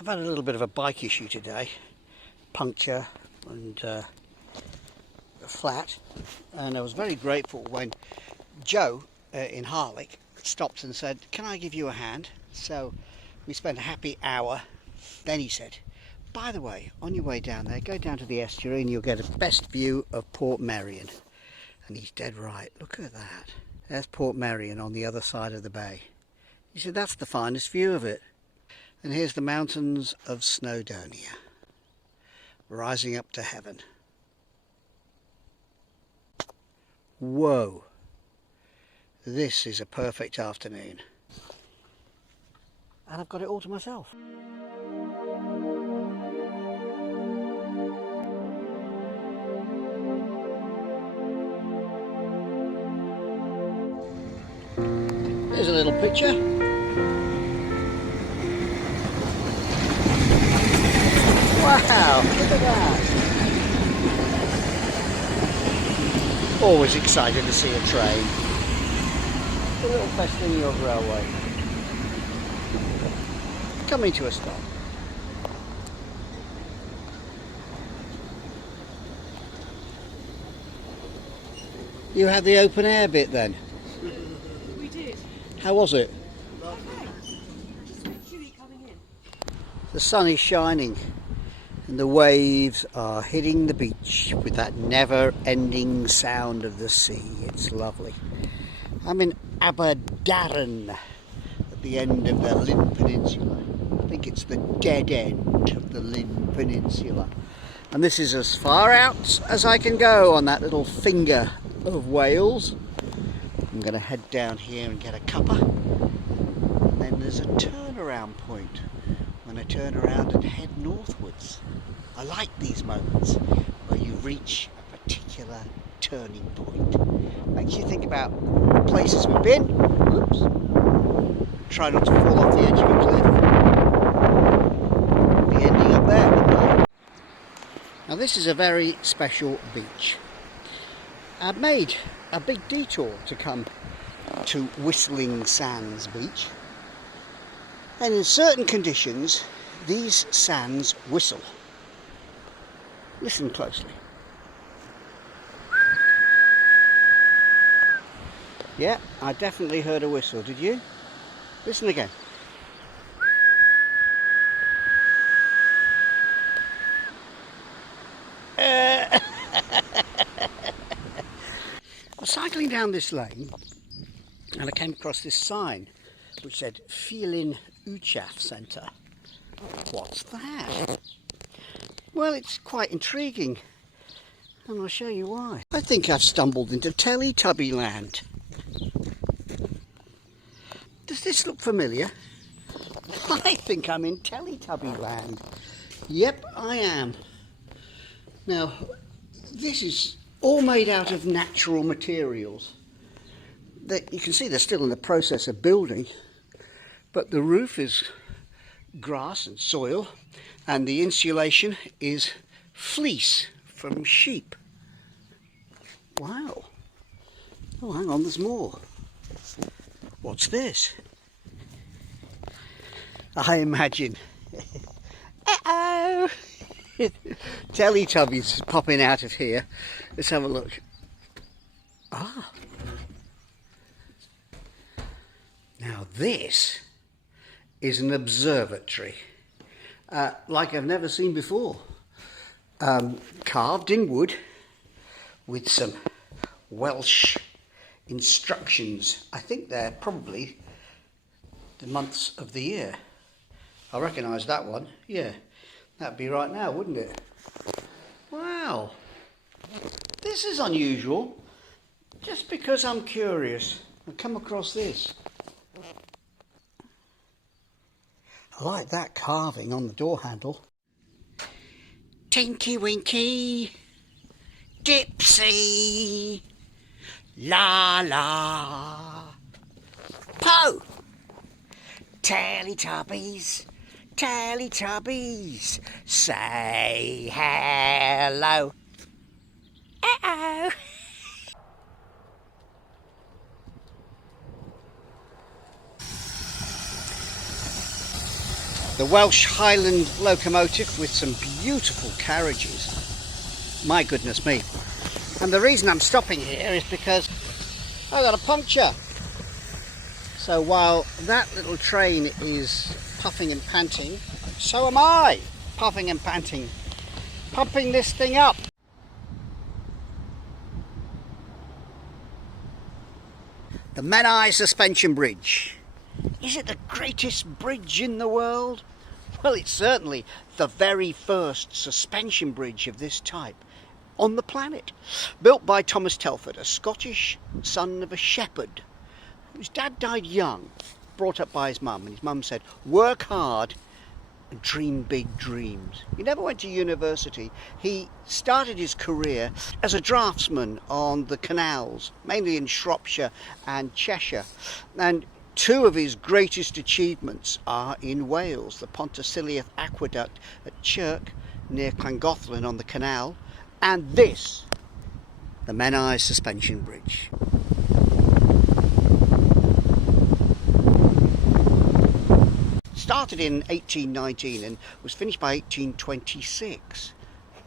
I've had a little bit of a bike issue today, puncture and a flat, and I was very grateful when Joe in Harlech stopped and said, "Can I give you a hand?" So we spent a happy hour. Then he said, "By the way, on your way down there, go down to the estuary and you'll get a best view of Portmeirion." And he's dead right. Look at that. There's Portmeirion on the other side of the bay. He said, "That's the finest view of it." And here's the mountains of Snowdonia, rising up to heaven. Whoa. This is a perfect afternoon. And I've got it all to myself. Here's a little picture. Wow, look at that. Always excited to see a train. The little Festiniog Railway. Coming to a stop. You had the open air bit then? We did. How was it? The sun is shining and the waves are hitting the beach with that never-ending sound of the sea. It's lovely. I'm in Aberdaron at the end of the Lyn Peninsula. I think it's the dead end of the Lyn Peninsula. And this is as far out as I can go on that little finger of Wales. I'm going to head down here and get a cuppa. And then there's a turnaround point when I turn around and head northwards. I like these moments where you reach a particular turning point. Makes you think about places we've been. Oops. Try not to fall off the edge of a cliff. Be ending up there, wouldn't I? Now this is a very special beach. I've made a big detour to come to Whistling Sands Beach. And in certain conditions, these sands whistle. Listen closely. Yeah, I definitely heard a whistle, did you? Listen again. I was cycling down this lane and I came across this sign which said Felin Uchaf Centre. What's that? Well, it's quite intriguing and I'll show you why. I think I've stumbled into Teletubby land. Does this look familiar? I think I'm in Teletubby land. Yep, I am. Now, this is all made out of natural materials. You can see they're still in the process of building, but the roof is grass and soil, and the insulation is fleece from sheep. Wow. Oh, hang on, there's more. What's this? I imagine. Uh-oh! Teletubbies popping out of here. Let's have a look. Ah. Now this is an observatory, like I've never seen before. Carved in wood with some Welsh instructions. I think they're probably the months of the year. I recognise that one. Yeah, that'd be right now, wouldn't it? Wow, this is unusual. Just because I'm curious, I've come across this. I like that carving on the door handle. Tinky Winky, Dipsy, La La, Po, Teletubbies, Teletubbies, say hello. Uh-oh. The Welsh Highland locomotive with some beautiful carriages. My goodness me. And the reason I'm stopping here is because I got a puncture. So while that little train is puffing and panting, so am I, puffing and panting, pumping this thing up. The Menai Suspension Bridge. Is it the greatest bridge in the world? Well, it's certainly the very first suspension bridge of this type on the planet. Built by Thomas Telford, a Scottish son of a shepherd whose dad died young, brought up by his mum, and his mum said, work hard and dream big dreams. He never went to university. He started his career as a draftsman on the canals, mainly in Shropshire and Cheshire. And two of his greatest achievements are in Wales, the Pontycylleth Aqueduct at Chirk near Llangollen on the canal, and this, the Menai Suspension Bridge. Started in 1819 and was finished by 1826.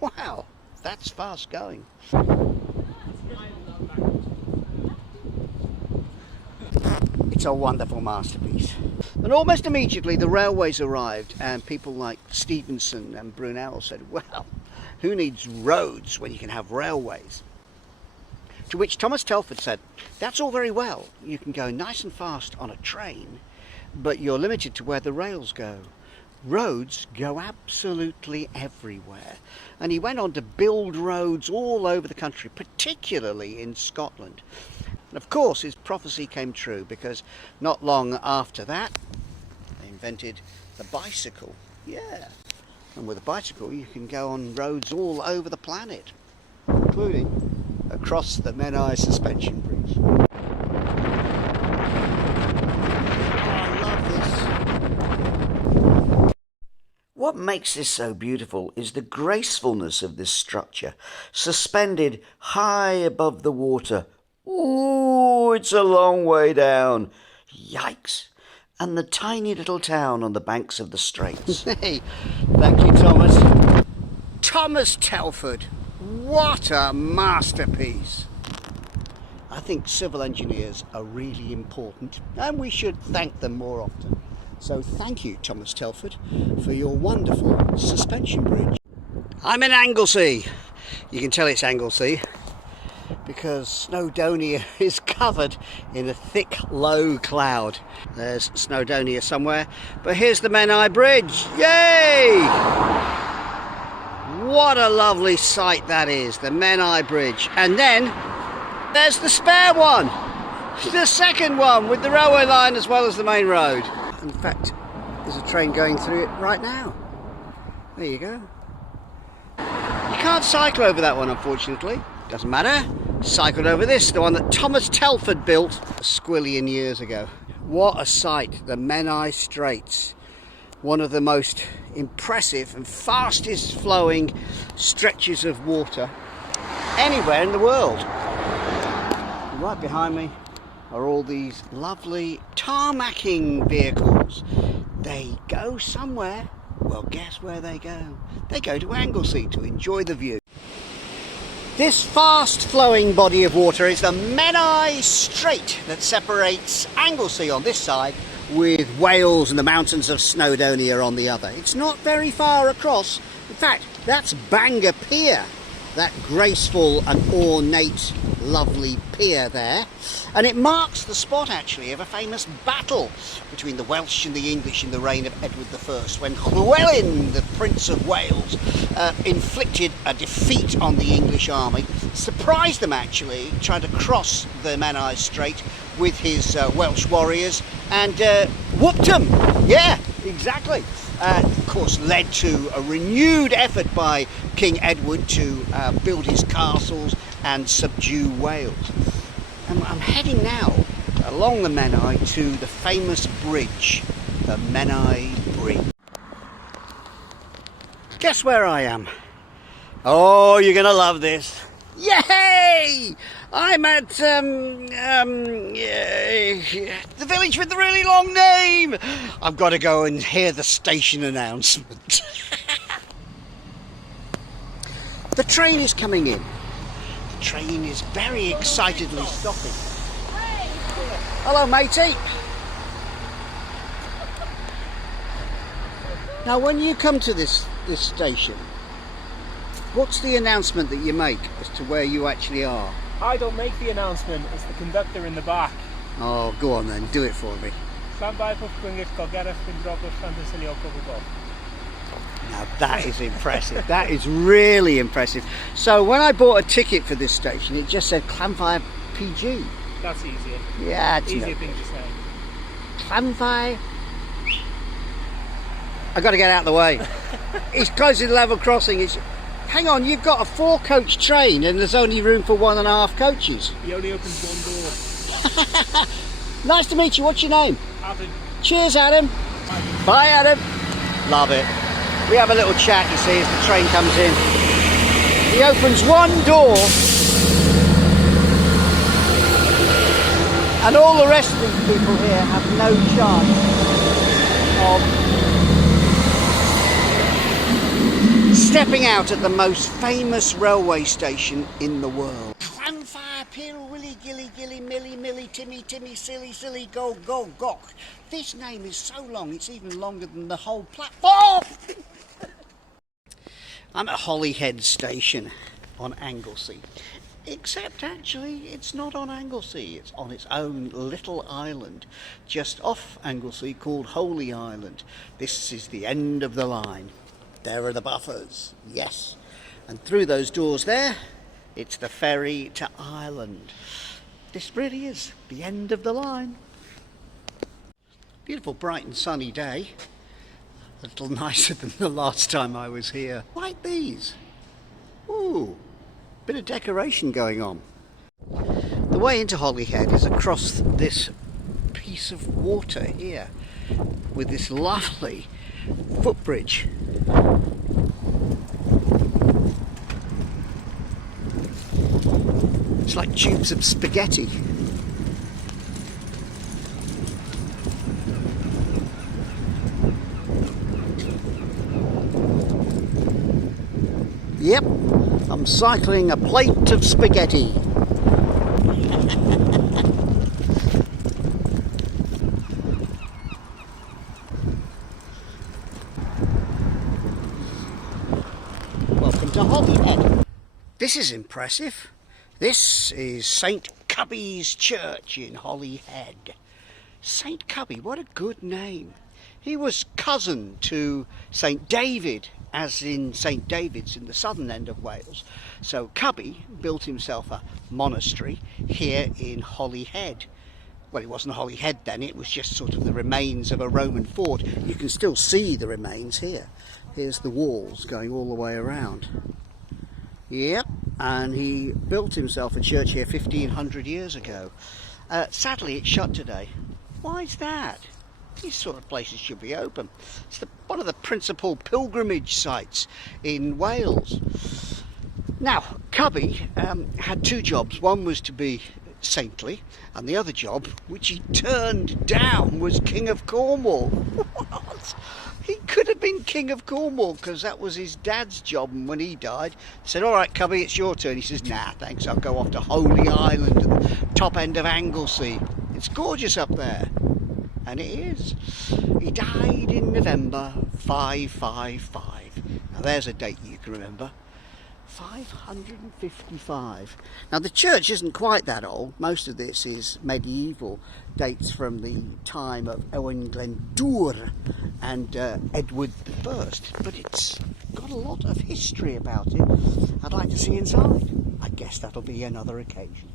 Wow, that's fast going. It's a wonderful masterpiece. And almost immediately the railways arrived, and people like Stevenson and Brunel said, well, who needs roads when you can have railways? To which Thomas Telford said, that's all very well. You can go nice and fast on a train, but you're limited to where the rails go. Roads go absolutely everywhere. And he went on to build roads all over the country, particularly in Scotland. And of course his prophecy came true, because not long after that they invented the bicycle. Yeah, and with a bicycle you can go on roads all over the planet, including across the Menai Suspension Bridge. What makes this so beautiful is the gracefulness of this structure, suspended high above the water. Ooh, it's a long way down. Yikes. And the tiny little town on the banks of the Straits. Hey, thank you, Thomas. Thomas Telford, what a masterpiece. I think civil engineers are really important, and we should thank them more often. So thank you, Thomas Telford, for your wonderful suspension bridge. I'm in Anglesey. You can tell it's Anglesey because Snowdonia is covered in a thick, low cloud. There's Snowdonia somewhere, but here's the Menai Bridge. Yay! What a lovely sight that is, the Menai Bridge. And then there's the spare one, the second one with the railway line as well as the main road. In fact, there's a train going through it right now. There you go. You can't cycle over that one, unfortunately. Doesn't matter. Cycled over this, the one that Thomas Telford built a squillion years ago. What a sight, the Menai Straits. One of the most impressive and fastest flowing stretches of water anywhere in the world. Right behind me are all these lovely tarmacking vehicles. They go somewhere. Well, guess where they go? They go to Anglesey to enjoy the view. This fast flowing body of water is the Menai Strait that separates Anglesey on this side with Wales and the mountains of Snowdonia on the other. It's not very far across. In fact, that's Bangor Pier, that graceful and ornate, lovely pier there. And it marks the spot, actually, of a famous battle between the Welsh and the English in the reign of Edward I, when Llywelyn, the Prince of Wales, inflicted a defeat on the English army, surprised them, actually, trying to cross the Menai Strait with his Welsh warriors, and whooped them. Yeah, exactly. Of course, led to a renewed effort by King Edward to build his castles and subdue Wales. And I'm heading now along the Menai to the famous bridge, the Menai Bridge. Guess where I am? Oh, you're going to love this. Yay! I'm at the village with the really long name. I've got to go and hear the station announcement. The train is coming in. The train is very excitedly stopping. Hello, matey. Now, when you come to this station, what's the announcement that you make as to where you actually are? I don't make the announcement, it's the conductor in the back. Oh, go on then, do it for me. Now that is impressive. That is really impressive. So when I bought a ticket for this station, it just said Llanfair PG. That's easier. Yeah, it's easier thing to say. Llanfair. I've got to get out of the way. It's closing the level crossing. Hang on, you've got a 4-coach train and there's only room for 1.5 coaches. He only opens one door. Nice to meet you. What's your name? Adam. Cheers, Adam. Bye, Adam. Love it. We have a little chat, you see, as the train comes in. He opens one door and all the rest of these people here have no chance of stepping out at the most famous railway station in the world. Llanfair, pier, willy, gilly, gilly, milly, milly, timmy, timmy, silly, silly, go, go, gok. This name is so long, it's even longer than the whole platform. I'm at Holyhead Station on Anglesey. Except actually, it's not on Anglesey, it's on its own little island just off Anglesey called Holy Island. This is the end of the line. There are the buffers, yes. And through those doors there, it's the ferry to Ireland. This really is the end of the line. Beautiful, bright and sunny day. A little nicer than the last time I was here. Like these. Ooh, bit of decoration going on. The way into Holyhead is across this piece of water here with this lovely footbridge. It's like tubes of spaghetti. Yep, I'm cycling a plate of spaghetti. Welcome to Holyhead. This is impressive. This is St. Cubby's Church in Holyhead. St. Cubby, what a good name. He was cousin to St. David, as in St. David's in the southern end of Wales. So Cubby built himself a monastery here in Holyhead. Well, it wasn't Holyhead then, it was just sort of the remains of a Roman fort. You can still see the remains here. Here's the walls going all the way around. Yep, and he built himself a church here 1500 years ago. Sadly, it's shut today. Why is that? These sort of places should be open. It's one of the principal pilgrimage sites in Wales. Now, Cubby had 2 jobs. One was to be saintly, and the other job, which he turned down, was King of Cornwall. What? He could have been King of Cornwall because that was his dad's job, and when he died, he said, all right, Cubby, it's your turn. He says, nah, thanks, I'll go off to Holy Island at the top end of Anglesey. It's gorgeous up there. And it is. He died in November 555. Now there's a date you can remember. 555. Now the church isn't quite that old. Most of this is medieval, dates from the time of Owen Glendour and Edward I, but it's got a lot of history about it. I'd like to see inside. I guess that'll be another occasion.